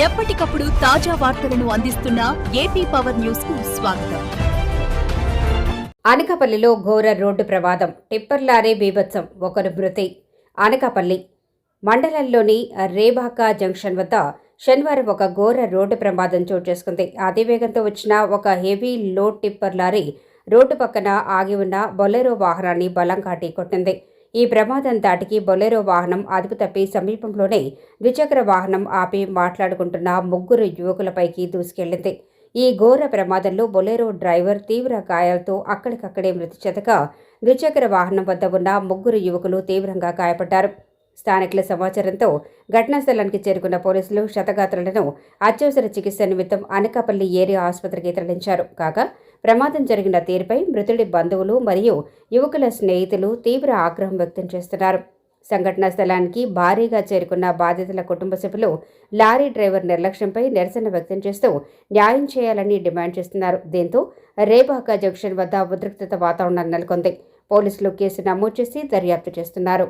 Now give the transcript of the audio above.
ఎప్పటికప్పుడు తాజా వార్తలను అందిస్తున్న ఏపీ పవర్ న్యూస్ కు స్వాగతం. అనకాపల్లిలో ఘోర రోడ్డు ప్రమాదం. టిప్పర్ లారీ బీభత్సం, ఒకరు మృతి. అనకాపల్లి మండలంలోని రేబాకా జంక్షన్ వద్ద శనివారం ఒక ఘోర రోడ్డు ప్రమాదం చోటు చేసుకుంది. అతివేగంతో వచ్చిన ఒక heavy load tipper lorry road పక్కన ఆగి ఉన్న బొలెరో వాహనాన్ని బలంగా ఢీకొట్టింది. ఈ ప్రమాదం దాటికి బొలెరో వాహనం అదుపు తప్పి సమీపంలోనే ద్విచక్ర వాహనం ఆపి మాట్లాడుకుంటున్న ముగ్గురు యువకులపైకి దూసుకెళ్లింది. ఈ ఘోర ప్రమాదంలో బొలెరో డ్రైవర్ తీవ్ర గాయాలతో అక్కడికక్కడే మృతి చెందగా ద్విచక్ర వాహనం వద్ద ఉన్న ముగ్గురు యువకులు తీవ్రంగా గాయపడ్డారు. స్థానికుల సమాచారంతో ఘటనా స్థలానికి చేరుకున్న పోలీసులు క్షతగాత్రులను అత్యవసర చికిత్స నిమిత్తం అనకాపల్లి ఏరియా ఆసుపత్రికి తరలించారు. కాగా ప్రమాదం జరిగిన తీరుపై మృతుడి బంధువులు మరియు యువకుల స్నేహితులు తీవ్ర ఆగ్రహం వ్యక్తం చేస్తున్నారు. సంఘటనా స్థలానికి భారీగా చేరుకున్న బాధితుల కుటుంబ సభ్యులు లారీ డ్రైవర్ నిర్లక్ష్యంపై నిరసన వ్యక్తం చేస్తూ న్యాయం చేయాలని డిమాండ్ చేస్తున్నారు. దీంతో రేబాకా జంక్షన్ వద్ద ఉద్రిక్తత వాతావరణం నెలకొంది. పోలీసులు కేసు నమోదు చేసి దర్యాప్తు చేస్తున్నారు.